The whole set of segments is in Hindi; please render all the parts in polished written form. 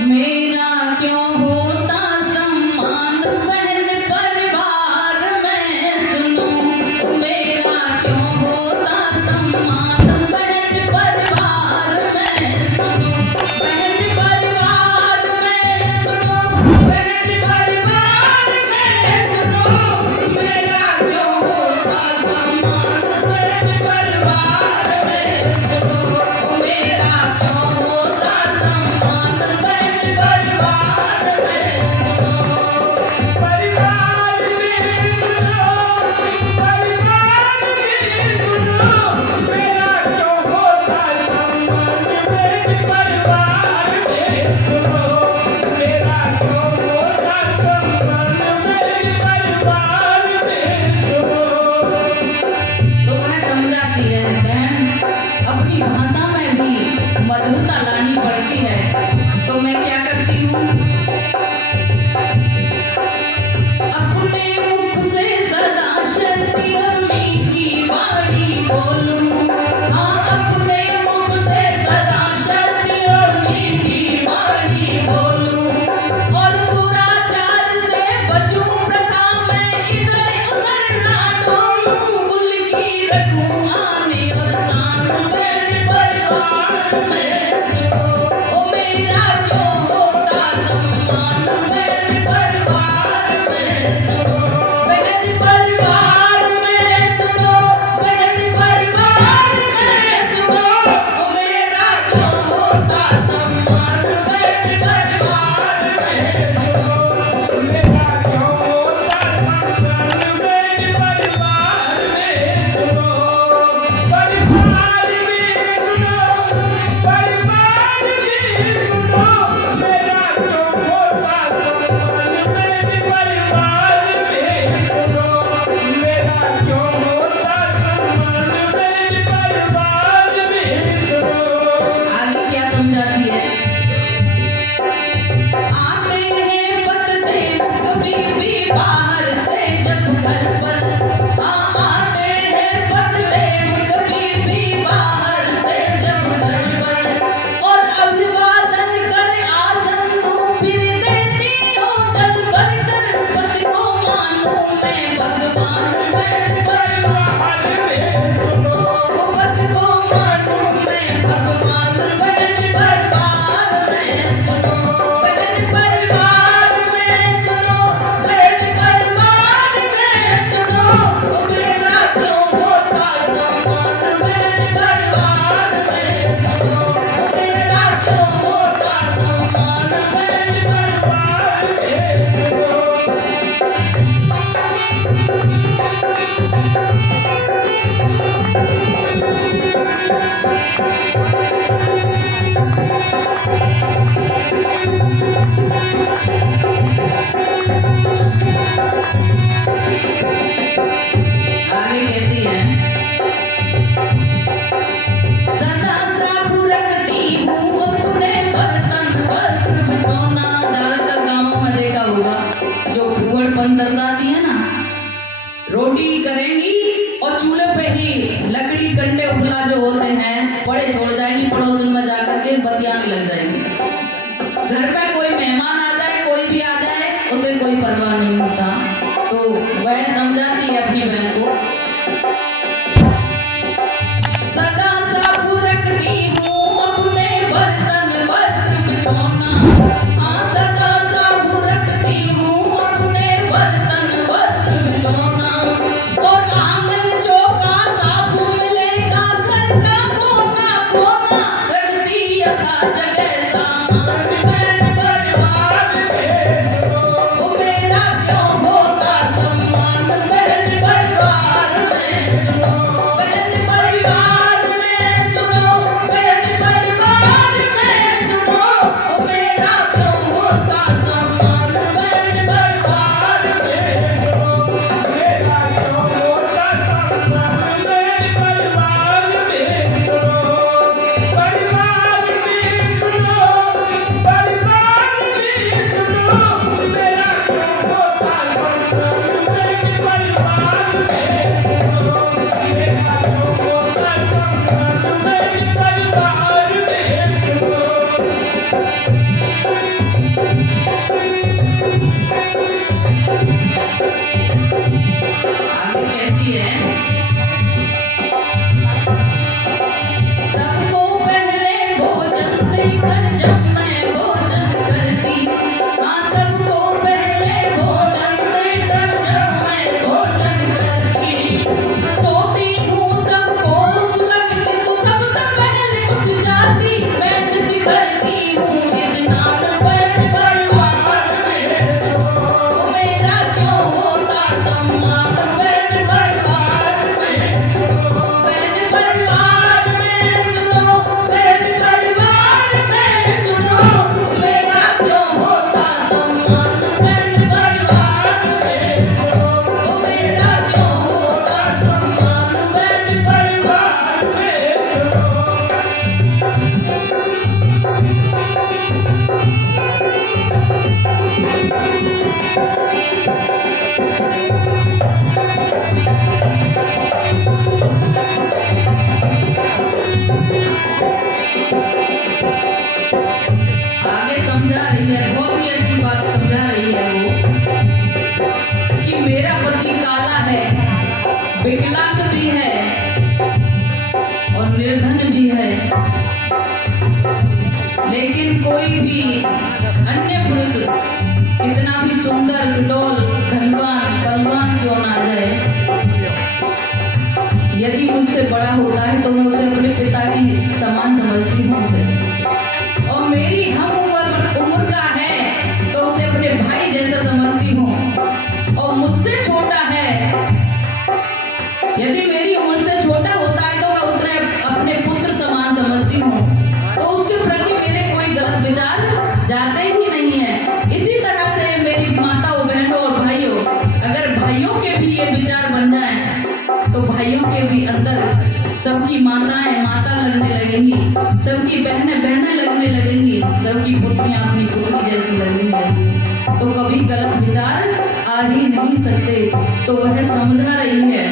मेरा क्यों होता सम्मान बहन परिवार में सुनो, मेरा क्यों होता सम्मान बहन परिवार में सुनो, बहन परिवार में सुनो, बहन परिवार में सुनो, मेरा क्यों होता सम्मान बहन परिवार में सुनो, मेरा क्यों होता सम्मान बहन परिवार में सुनो। परिवार में सुनो, परिवार में सुनो, मेरा क्यों होता सम्मान मेरे परिवार में सुनो, मेरा क्यों होता सम्मान मेरे परिवार में सुनो। तो वह समझाती है, बहन अपनी भाषा में भी मधुरता लानी पड़ती है। तो मैं क्या करती हूँ, अपने मुख से सदा शक्ति और मीठी वाणी बोलूं। हाँ, अपने मुख से सदा शक्ति और मीठी वाणी बोलूं, और दुराचार से बचूं, प्रथा में इधर उधर ना डोलूं, कुल की रखूं आने और शान बहन परिवार में सुनो, ओ मेरा क्यों होता सम्मान बहन परिवार में सुनो, बहन परिवार में सुनो, बहन परिवार में सुनो, ओ मेरा क्यों होता सम्मान बहन परिवार में सुनो। मेरा क्यों होता सम्मान मेरे परिवार में सुनो, परिवार में सुनो, परिवार में सुनो, मेरा क्यों होता सम्मान मेरे परिवार में सुनो, मेरा क्यों होता सम्मान मेरे परिवार में सुनो। आगे क्या समझाती है, आते हैं पतते कभी भी बाहर से जब घर पर, आते हैं पतते कभी भी बाहर से जब घर पर, और अभिवादन कर आसन दूं, फिर देती हूँ जल भर कर, पति को मानूं मैं भगवान बहन परिवार में सुनो, वो पति को मानूं मैं भगवान बहन परिवार में सुनो, बहन परिवार में सुनो, बहन परिवार में सुनो, ओ मेरा क्यों होता सम्मान बहन परिवार में सुनो, ओ मेरा क्यों होता सम्मान बहन परिवार में सुनो। आगे कहती है, सदा साफ रखती हूँ अपने बर्तन वस्त्र बिछौना। ज्यादातर गाँवों में देखा होगा, जो फूहड़पन दर्शाती है ना, रोटी करेंगी और चूल्हे पे ही लकड़ी कंडे उपला जो होते हैं पड़े छोड़ जाएंगी, पड़ोसन में जाकर के बतियाने लग जाएंगी। घर में कोई मेहमान आ जाए, कोई भी आ जाए, उसे कोई परवाह नहीं होता। तो वह समझाती है अपनी बहन को, सदा साफ रखती हूँ अपने बर्तन वस्त्र बिछौना। हाँ, सदा साफ रखती हूँ अपने बर्तन वस्त्र बिछौना, और आंगन चौका साफ मिलेगा, घर का कोना कोना रखती यथा जगह सामान बहन परिवार में सुनो, ओ मेरा क्यों होता सम्मान बहन परिवार में सुनो, बहन परिवार में सुनो, बहन परिवार में सुनो, ओ मेरा क्यों होता सम्मान बहन परिवार में सुनो, मेरा क्यों होता सम्मान मेरे परिवार में सुनो, परिवार में सुनो, लेकिन कोई भी अन्य पुरुष कितना भी सुंदर, सुडौल, धनवान, बलवान क्यों ना जाए, यदि मुझसे बड़ा होता है तो मैं उसे अपने पिता की समान समझती हूँ उसे, और मेरी हम उम्र का है तो उसे अपने भाई जैसा समझती हूँ, और मुझसे छोटा है, यदि मेरी उम्र से छोटा होता है तो मैं उतने अपने पुत्र समान समझती हूँ, तो उसके प्रति मेरे कोई गलत विचार जाते ही नहीं है। इसी तरह से मेरी माताओं, बहनों और भाइयों, अगर भाइयों के भी ये विचार बन जाए तो भाइयों के भी अंदर सबकी माताएं माता लगने लगेंगी, सबकी बहनें बहनें लगने लगेंगी, सबकी पुत्रियां अपनी पुत्री जैसी लगने लगेंगी, तो कभी गलत विचार आ ही नहीं सकते। तो वह समझा रही है,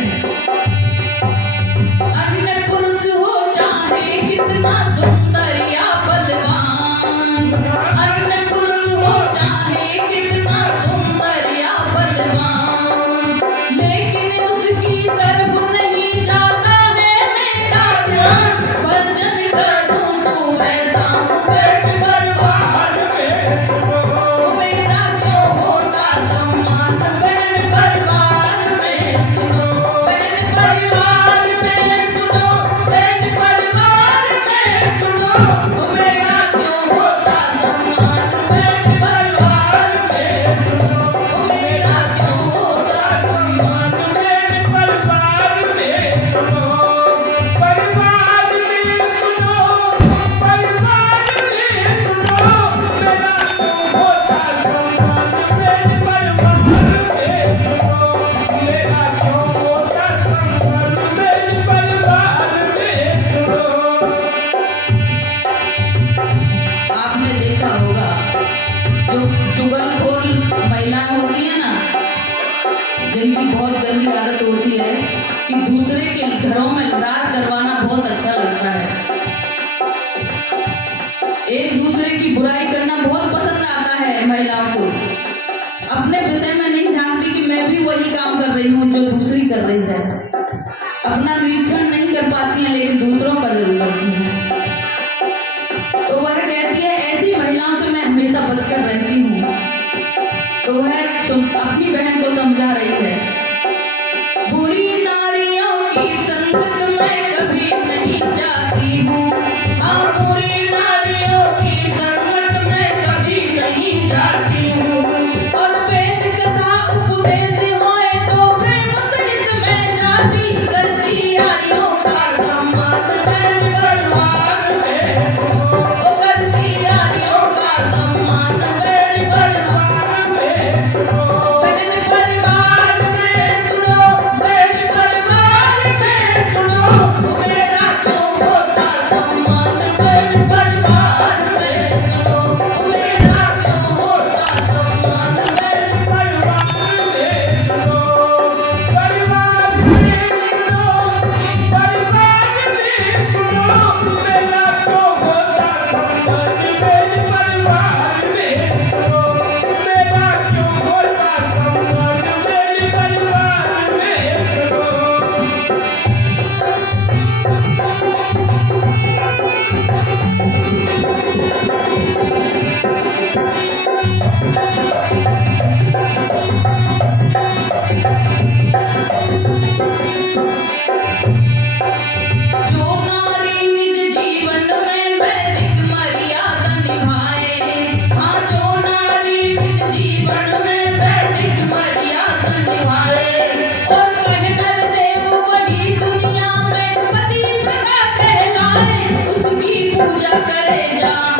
अन्य पुरुष हो चाहे कितना सुंदर या बलवान, अन्य पुरुष हो चाहे कितना सुंदर या बलवान, लेकिन उसकी तरफ नहीं जाता है मेरा ध्यान, भजन करूं सुबह शाम पेट परिवार में, मेरा क्यों होता सम्मान बहन परिवार में, सुनो बहन परिवार में, सुनो बहन परिवार में, सुनो मेरा क्यों होता सम्मान बहन परिवार में, सुनो मेरा क्यों होता सम्मान बहन परिवार में सुनो, परिवार में सुनो, परिवार में सुनो, मेरा क्यों होता सम्मान मेरे परिवार में सुनो, मेरा क्यों होता सम्मान मेरे परिवार में सुनो। आपने देखा होगा जो चुगलखोर महिलाएं होती है ना, जिनकी बहुत गंदी आदत होती है कि दूसरे के घरों में रात करवाना बहुत अच्छा लगता है, एक दूसरे की बुराई करना बहुत पसंद आता है महिलाओं को, अपने विषय में नहीं जानती कि मैं भी वही काम कर रही हूँ जो दूसरी कर रही है, अपना निरीक्षण नहीं कर पाती हैं लेकिन दूसरों का जरूर करती हैं। तो वह कहती है ऐसी महिलाओं से मैं हमेशा बचकर रहती हूँ। तो वह अपनी बहन को समझा रही है, बुरी नारियों की संगत में कभी नहीं जाती हूँ, हाँ बुरी नारियों की संगत में कभी नहीं जाती हूँ, और वेद कथा उपदेश होए तो प्रेम सहित मैं जाती, करती यारियों का सम्मान बहन परिवार में, ओ करती यारियों का सम्मान बहन परिवार में, बहन परिवार में सुनो, बहन परिवार में सुनो, मेरा क्यों होता सम्मान बहन परिवार में, सुनो मेरा क्यों होता सम्मान बहन परिवार में सुनो, परिवार में सुनो, परिवार में सुनो, मेरा क्यों होता सम्मान मेरे परिवार में सुनो, मेरा क्यों होता सम्मान मेरे परिवार में सुनो। जो नारी निज जीवन में वैदिक मर्यादा निभाए, हाँ जो नारी निज जीवन में वैदिक मर्यादा निभाए, और कह नर देव बड़ी दुनिया में पति प्रभा कहलाए, उसकी पूजा करे जहाँ